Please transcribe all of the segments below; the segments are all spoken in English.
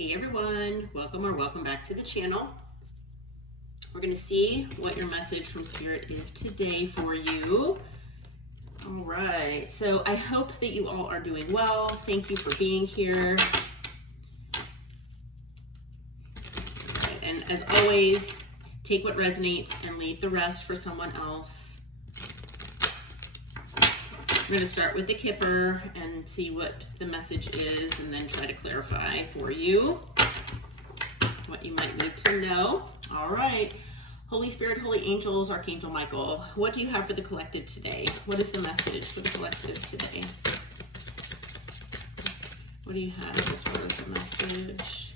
Hey everyone, welcome back to the channel. We're going to see what your message from Spirit is today for you. All right, so I hope that you all are doing well. Thank you for being here. Right, and as always, take what resonates and leave the rest for someone else. I'm going to start with the Kipper and see what the message is and then try to clarify for you what you might need to know. All right. Holy Spirit, Holy Angels, Archangel Michael, what do you have for the collective today? What is the message for the collective today? What do you have as far as the message?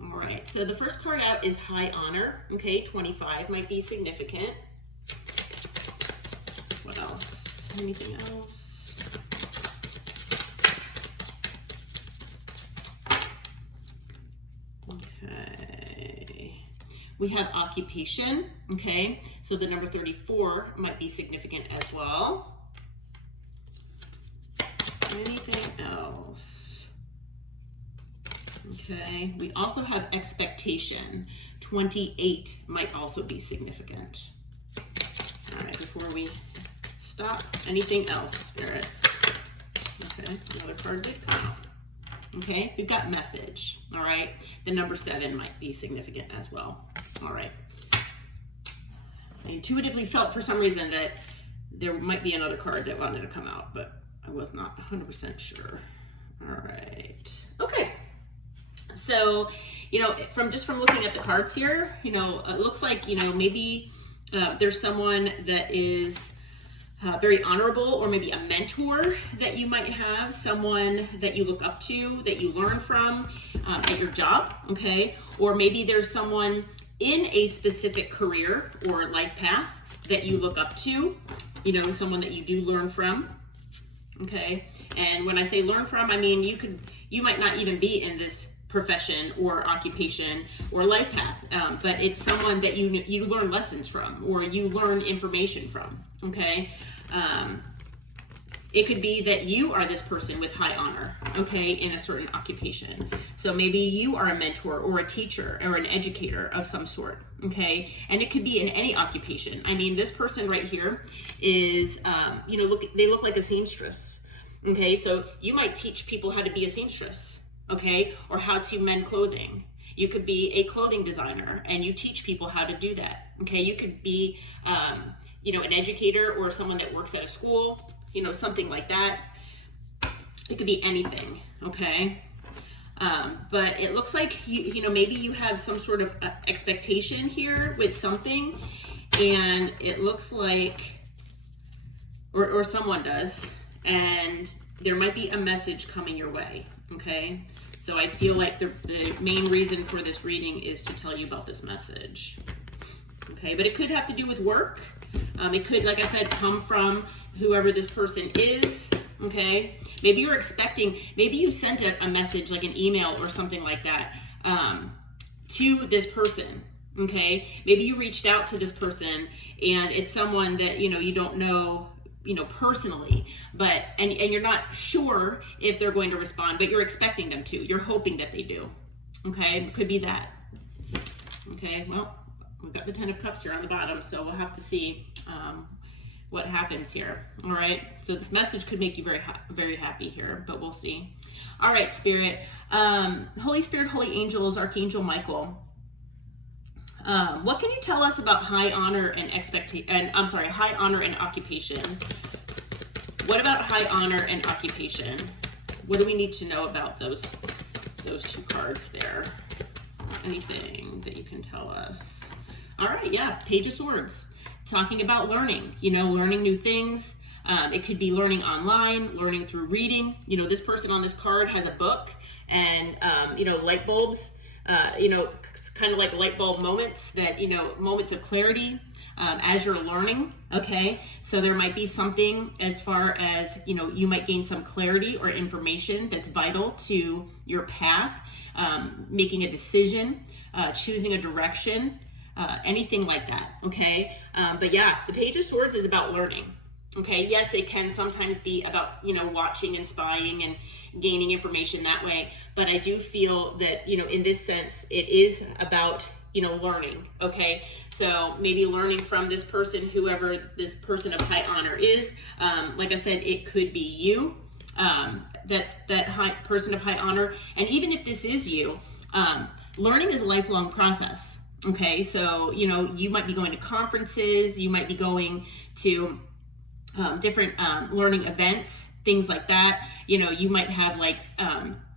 All right. So the first card out is High Honor. Okay, 25 might be significant. What else? Anything else? Okay. We have occupation. Okay. So the number 34 might be significant as well. Anything else? Okay. We also have expectation. 28 might also be significant. All right. Before we stop. Anything else, Spirit? Okay, another card did come out. Okay, we've got message. All right, the number 7 might be significant as well. All right. I intuitively felt for some reason that there might be another card that wanted to come out, but I was not 100% sure. All right. Okay. So, from looking at the cards here, it looks like, maybe there's someone that is very honorable, or maybe a mentor that you might have, someone that you look up to, that you learn from at your job, okay? Or maybe there's someone in a specific career or life path that you look up to, someone that you do learn from, okay? And when I say learn from, I mean you might not even be in this profession or occupation or life path, but it's someone that you learn lessons from, or you learn information from, okay? It could be that you are this person with high honor, okay, in a certain occupation. So maybe you are a mentor or a teacher or an educator of some sort, okay? And it could be in any occupation. I mean, this person right here is, they look like a seamstress, okay? So you might teach people how to be a seamstress, okay? Or how to mend clothing. You could be a clothing designer and you teach people how to do that, okay? You could be, an educator or someone that works at a school, something like that. It could be anything, okay? But it looks like, maybe you have some sort of expectation here with something, and it looks like, or someone does, and there might be a message coming your way, okay? So I feel like the main reason for this reading is to tell you about this message, okay? But it could have to do with work. It could, like I said, come from whoever this person is, okay? Maybe you're expecting, maybe you sent a message, like an email or something like that, to this person, okay? Maybe you reached out to this person and it's someone that, you don't know, personally, but, and you're not sure if they're going to respond, but you're expecting them to. You're hoping that they do, okay? It could be that, okay? Well, we've got the 10 of Cups here on the bottom, so we'll have to see what happens here. All right, so this message could make you very happy here, but we'll see. All right, Spirit, Holy Spirit, Holy Angels, Archangel Michael, what can you tell us about high honor and high honor and occupation? What about high honor and occupation? What do we need to know about those two cards there? Anything that you can tell us? All right, yeah, Page of Swords, talking about learning, learning new things. It could be learning online, learning through reading. This person on this card has a book and, light bulbs, kind of like light bulb moments that, moments of clarity as you're learning, okay? So there might be something as far as, you might gain some clarity or information that's vital to your path, making a decision, choosing a direction, anything like that, okay? But yeah, the Page of Swords is about learning, okay? Yes, it can sometimes be about, watching and spying gaining information that way. But I do feel that, in this sense, it is about, learning. Okay. So maybe learning from this person, whoever this person of high honor is. Like I said, it could be you. That's that high person of high honor. And even if this is you, learning is a lifelong process. Okay. So, you might be going to conferences, you might be going to different learning events, things like that. You might have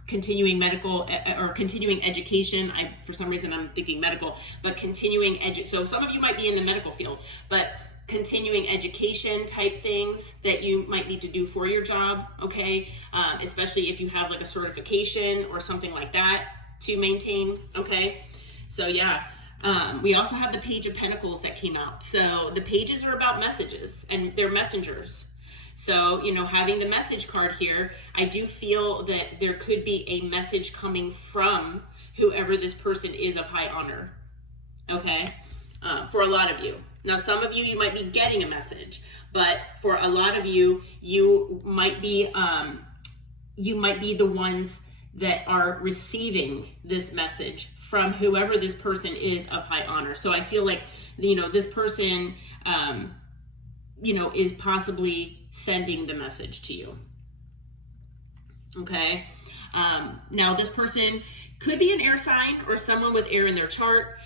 continuing medical or continuing education. For some reason, I'm thinking medical, but continuing so some of you might be in the medical field, but continuing education type things that you might need to do for your job. Okay. Especially if you have a certification or something like that to maintain. Okay. So yeah. We also have the Page of Pentacles that came out. So the pages are about messages and they're messengers. So, having the message card here, I do feel that there could be a message coming from whoever this person is of high honor. Okay. For a lot of you. Now, some of you, you might be getting a message, but for a lot of you, you might be the ones that are receiving this message from whoever this person is of high honor. So I feel like, this person, is possibly sending the message to you. Okay. Now this person could be an air sign or someone with air in their chart.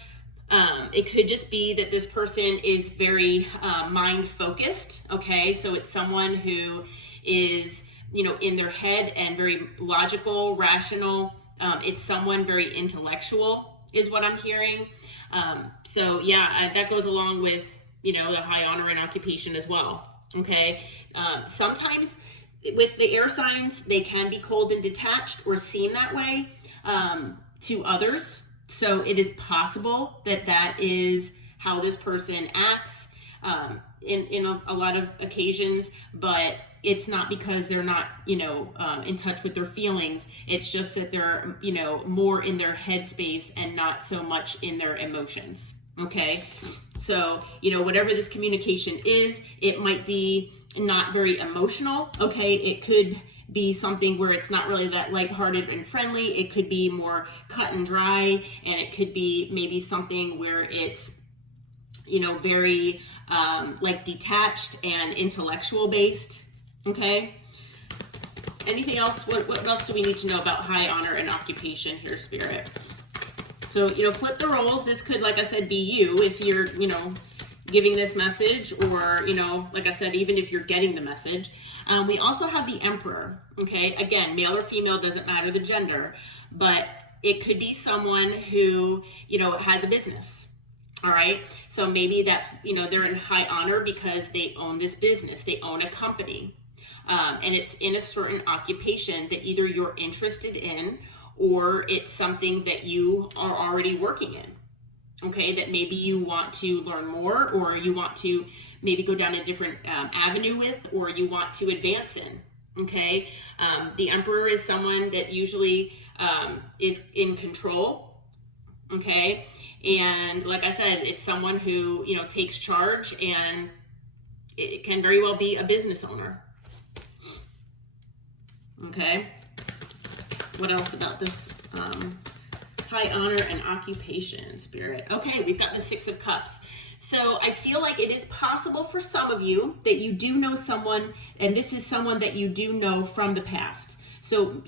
It could just be that this person is very mind focused. Okay. So it's someone who is, in their head and very logical, rational. It's someone very intellectual is what I'm hearing. So yeah, that goes along with, the high honor and occupation as well. Okay. Sometimes with the air signs, they can be cold and detached or seem that way to others. So it is possible that is how this person acts in a lot of occasions, but it's not because they're not, in touch with their feelings. It's just that they're, more in their headspace and not so much in their emotions. Okay. So, whatever this communication is, it might be not very emotional. Okay. It could be something where it's not really that lighthearted and friendly. It could be more cut and dry, and it could be maybe something where it's, very detached and intellectual based. Okay. Anything else? What else do we need to know about high honor and occupation here, Spirit? So, flip the roles. This could, like I said, be you if you're, giving this message, or, like I said, even if you're getting the message. We also have the Emperor. Okay. Again, male or female, doesn't matter the gender, but it could be someone who, has a business. All right. So maybe that's, they're in high honor because they own this business. They own a company. And it's in a certain occupation that either you're interested in or it's something that you are already working in. Okay. That maybe you want to learn more, or you want to maybe go down a different avenue with, or you want to advance in. Okay. The Emperor is someone that usually is in control. Okay. And like I said, it's someone who, takes charge, and it can very well be a business owner. Okay. What else about this high honor and occupation, Spirit? Okay, we've got the Six of Cups. So I feel like it is possible for some of you that you do know someone, and this is someone that you do know from the past. So,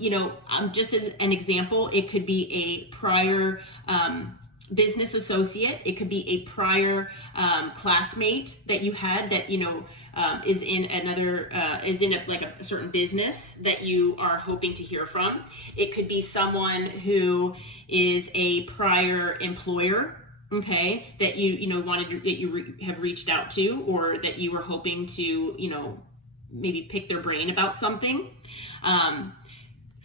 just as an example, it could be a prior business associate. It could be a prior classmate that you had that, is in a certain business that you are hoping to hear from. It could be someone who is a prior employer, okay, that you have reached out to, or that you were hoping to, maybe pick their brain about something.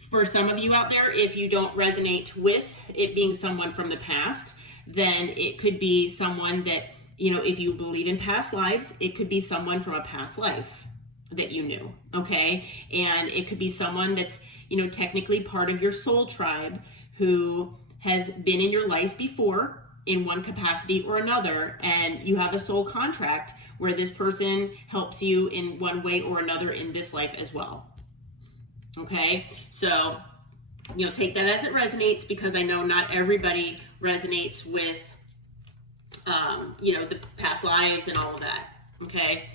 For some of you out there, if you don't resonate with it being someone from the past, then it could be someone that, if you believe in past lives, it could be someone from a past life that you knew, okay? And it could be someone that's, technically part of your soul tribe who has been in your life before in one capacity or another, and you have a soul contract where this person helps you in one way or another in this life as well. Okay, so, take that as it resonates, because I know not everybody resonates with, the past lives and all of that. Okay,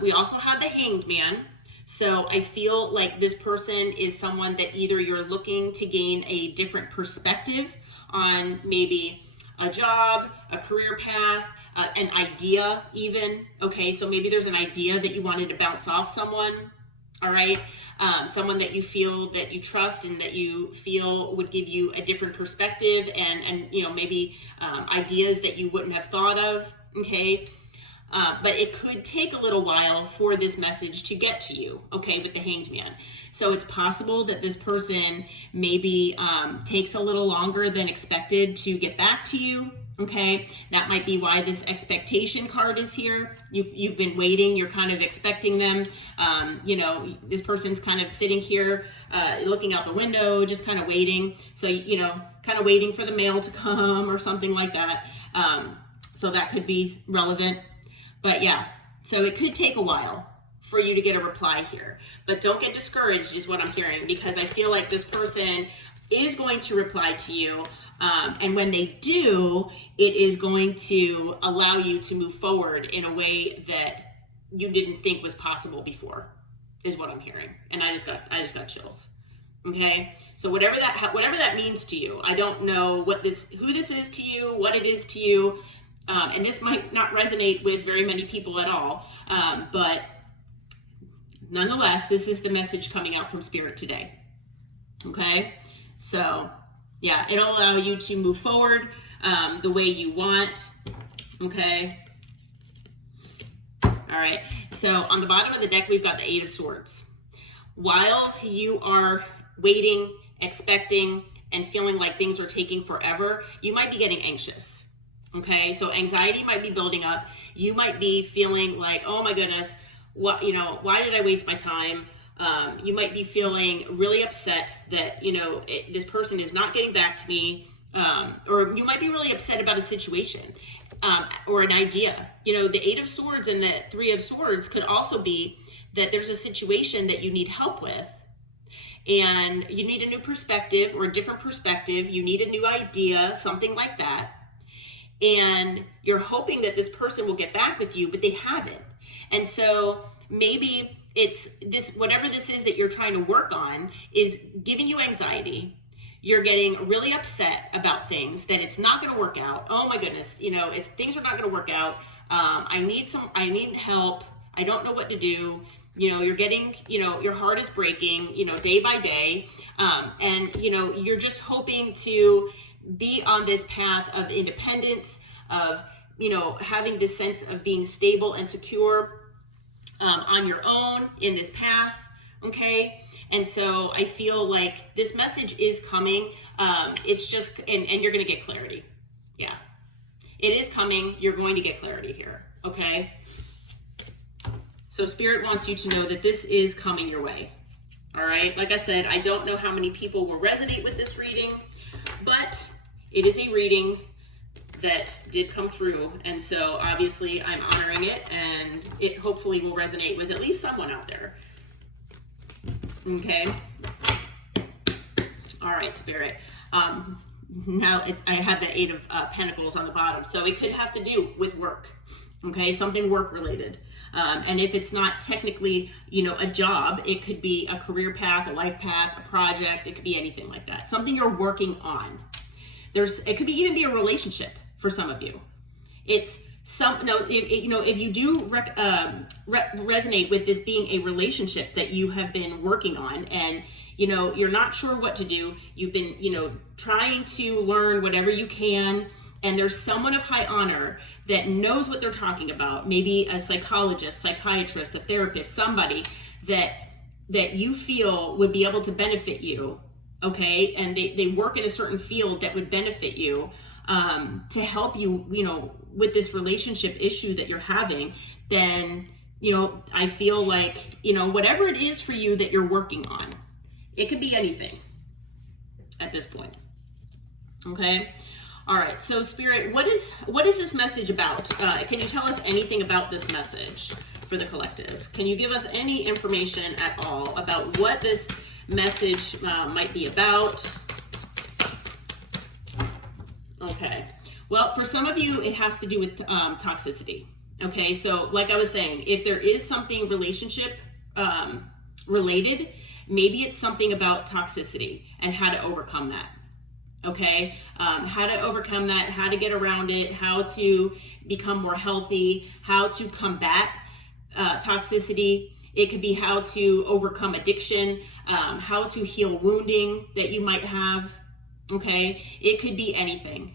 we also have the Hanged Man. So I feel like this person is someone that either you're looking to gain a different perspective on, maybe a job, a career path, an idea even. Okay, so maybe there's an idea that you wanted to bounce off someone. All right, someone that you feel that you trust and that you feel would give you a different perspective, and maybe ideas that you wouldn't have thought of. Okay, but it could take a little while for this message to get to you. Okay, with the Hanged Man. So it's possible that this person maybe takes a little longer than expected to get back to you. Okay, that might be why this expectation card is here. You've been waiting, you're kind of expecting them. This person's kind of sitting here, looking out the window, just kind of waiting. So, kind of waiting for the mail to come or something like that. So that could be relevant. But yeah, so it could take a while for you to get a reply here. But don't get discouraged is what I'm hearing, because I feel like this person is going to reply to you. And when they do, it is going to allow you to move forward in a way that you didn't think was possible before, is what I'm hearing. And I just got chills. Okay, so whatever that means to you, I don't know who this is to you, what it is to you, and this might not resonate with very many people at all, but nonetheless, this is the message coming out from Spirit today. Okay, so yeah, it'll allow you to move forward the way you want. Okay. All right. So on the bottom of the deck, we've got the 8 of Swords. While you are waiting, expecting, and feeling like things are taking forever, you might be getting anxious. Okay. So anxiety might be building up. You might be feeling like, oh my goodness, why did I waste my time? You might be feeling really upset that, this person is not getting back to me. Or you might be really upset about a situation, or an idea. The 8 of Swords and the 3 of Swords could also be that there's a situation that you need help with, and you need a new perspective or a different perspective. You need a new idea, something like that. And you're hoping that this person will get back with you, but they haven't. And so maybe it's this, whatever this is that you're trying to work on is giving you anxiety. You're getting really upset about things, that it's not going to work out. Oh my goodness, things are not going to work out. I need help. I don't know what to do. You're getting, your heart is breaking, day by day. And you're just hoping to be on this path of independence, of, having this sense of being stable and secure on your own in this path. Okay. And so I feel like this message is coming. It's just, and you're going to get clarity. Yeah, it is coming. You're going to get clarity here. Okay. So Spirit wants you to know that this is coming your way. All right. Like I said, I don't know how many people will resonate with this reading, but it is a reading that did come through. And so obviously I'm honoring it, and it hopefully will resonate with at least someone out there. Okay. All right, Spirit. Now I have the 8 of Pentacles on the bottom. So it could have to do with work. Okay. Something work related. And if it's not technically, a job, it could be a career path, a life path, a project. It could be anything like that. Something you're working on. It could even be a relationship for some of you. It's if you do resonate with this being a relationship that you have been working on, and you're not sure what to do, you've been trying to learn whatever you can, and there's someone of high honor that knows what they're talking about, maybe a psychologist, psychiatrist, a therapist, somebody that you feel would be able to benefit you. Okay, and they work in a certain field that would benefit you, to help you, with this relationship issue that you're having. Then, I feel like, whatever it is for you that you're working on, it could be anything at this point. Okay. All right. So Spirit, what is this message about? Can you tell us anything about this message for the collective? Can you give us any information at all about what this message might be about. Okay. Well, for some of you, it has to do with toxicity. Okay. So like I was saying, if there is something relationship related, maybe it's something about toxicity and how to overcome that. Okay. How to overcome that, how to get around it, how to become more healthy, how to combat toxicity. It could be how to overcome addiction, how to heal wounding that you might have. Okay. It could be anything.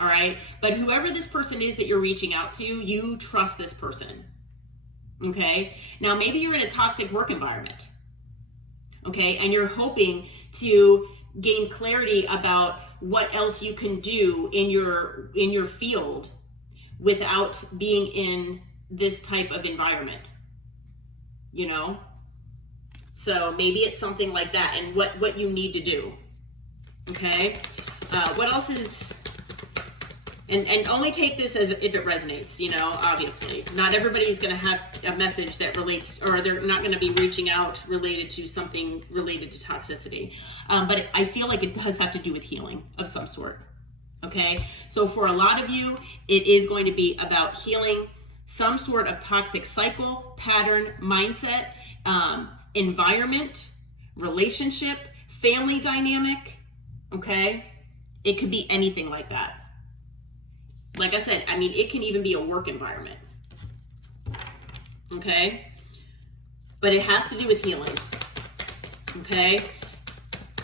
All right. But whoever this person is that you're reaching out to, you trust this person. Okay. Now, maybe you're in a toxic work environment. Okay. And you're hoping to gain clarity about what else you can do in your field without being in this type of environment, you know? So maybe it's something like that, and what you need to do. Okay. What else is, and only take this as if it resonates, you know, obviously. Not everybody's going to have a message that relates, or they're not going to be reaching out related to something related to toxicity. But I feel like it does have to do with healing of some sort. Okay. So for a lot of you, it is going to be about healing some sort of toxic cycle, pattern, mindset, environment, relationship, family dynamic. Okay. It could be anything like that. Like I said, I mean, it can even be a work environment. Okay. But it has to do with healing. Okay.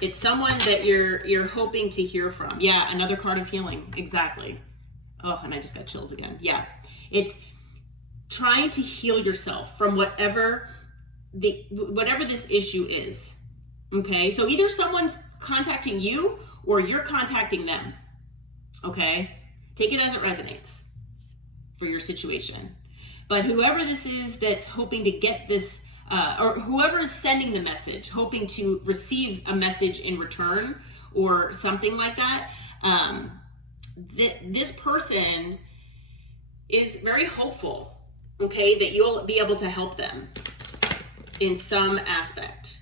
It's someone that you're hoping to hear from. Yeah. Another card of healing. Exactly. Oh, and I just got chills again. Yeah. It's trying to heal yourself from whatever this issue is. Okay. So either someone's contacting you or you're contacting them. Okay. Take it as it resonates for your situation. But whoever this is that's hoping to get this, or whoever is sending the message, hoping to receive a message in return or something like that, this person is very hopeful, okay, that you'll be able to help them in some aspect.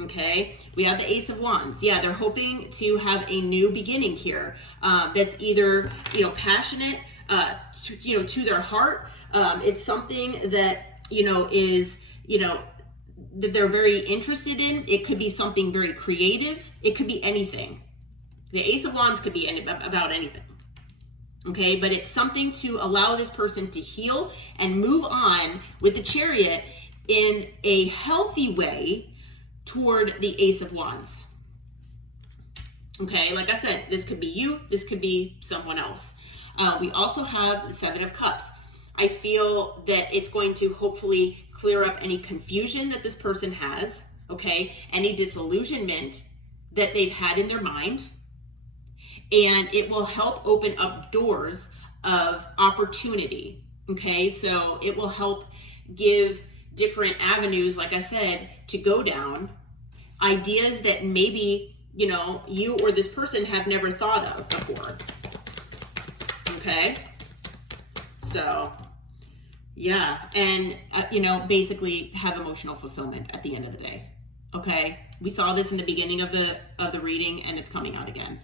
Okay, we have the Ace of Wands. Yeah, they're hoping to have a new beginning here. That's either, you know, passionate, to their heart. It's something that, is, that they're very interested in. It could be something very creative. It could be anything. The Ace of Wands could be about anything. Okay, but it's something to allow this person to heal and move on with the Chariot in a healthy way toward the Ace of Wands. Okay, like I said, this could be you, this could be someone else. We also have the Seven of Cups. I feel that it's going to hopefully clear up any confusion that this person has, okay, any disillusionment that they've had in their mind, and it will help open up doors of opportunity, okay? So it will help give different avenues, like I said, to go down, ideas that maybe, you or this person have never thought of before. Okay. So yeah. And, basically have emotional fulfillment at the end of the day. Okay. We saw this in the beginning of the reading, and it's coming out again.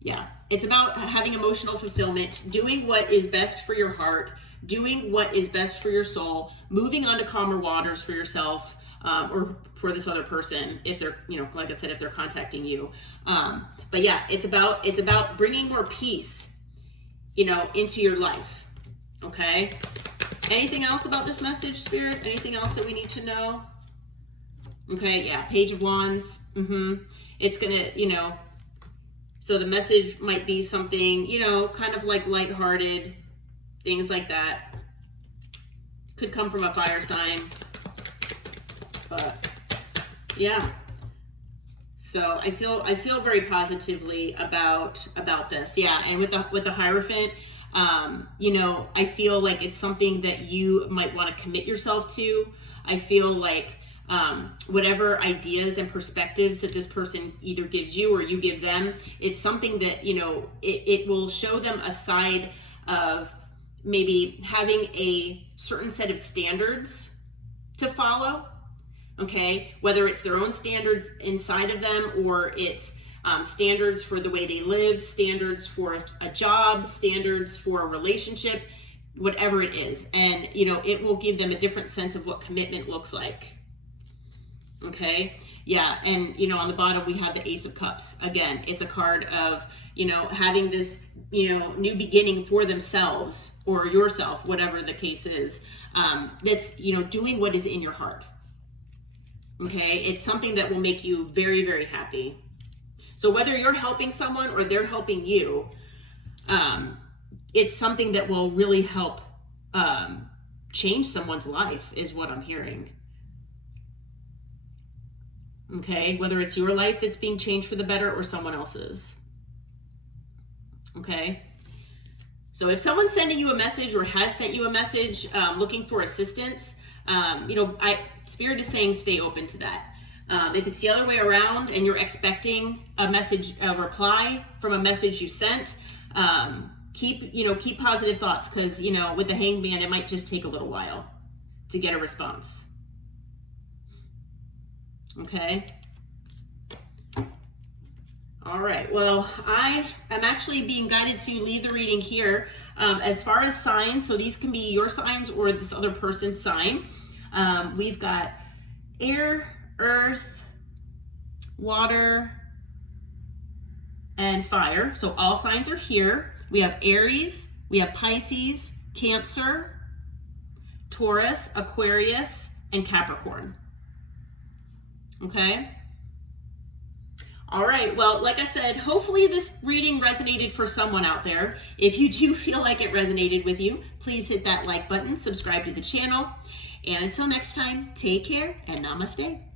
Yeah. It's about having emotional fulfillment, doing what is best for your heart, doing what is best for your soul, moving on to calmer waters for yourself, or for this other person, if they're, like I said, if they're contacting you. But yeah, it's about bringing more peace, into your life. Okay. Anything else about this message, Spirit? Anything else that we need to know? Okay. Yeah. Page of Wands. It's gonna, so the message might be something, kind of like lighthearted, things like that. Could come from a fire sign. But yeah, so I feel very positively about this. Yeah, and with the Hierophant, I feel like it's something that you might want to commit yourself to. I feel like whatever ideas and perspectives that this person either gives you or you give them, it's something that it will show them a side of maybe having a certain set of standards to follow. okay? Whether it's their own standards inside of them, or it's standards for the way they live, standards for a job, standards for a relationship, whatever it is. And, you know, it will give them a different sense of what commitment looks like. Okay. Yeah. And, you know, on the bottom, we have the Ace of Cups. Again, it's a card of, you know, having this, you know, new beginning for themselves or yourself, whatever the case is. That's, you know, doing what is in your heart. Okay. It's something that will make you very, very happy. So whether you're helping someone or they're helping you, it's something that will really help change someone's life, is what I'm hearing. Okay, whether it's your life that's being changed for the better or someone else's. Okay, so if someone's sending you a message or has sent you a message looking for assistance, you know, Spirit is saying stay open to that. If it's the other way around and you're expecting a message, a reply from a message you sent, keep positive thoughts, because, you know, with the Hangman, it might just take a little while to get a response. Okay. All right. Well, I am actually being guided to lead the reading here. As far as signs, so these can be your signs or this other person's sign. We've got air, earth, water, and fire. So all signs are here. We have Aries, we have Pisces, Cancer, Taurus, Aquarius, and Capricorn. Okay. All right. Well, like I said, hopefully this reading resonated for someone out there. If you do feel like it resonated with you, please hit that like button, subscribe to the channel. And until next time, take care and namaste.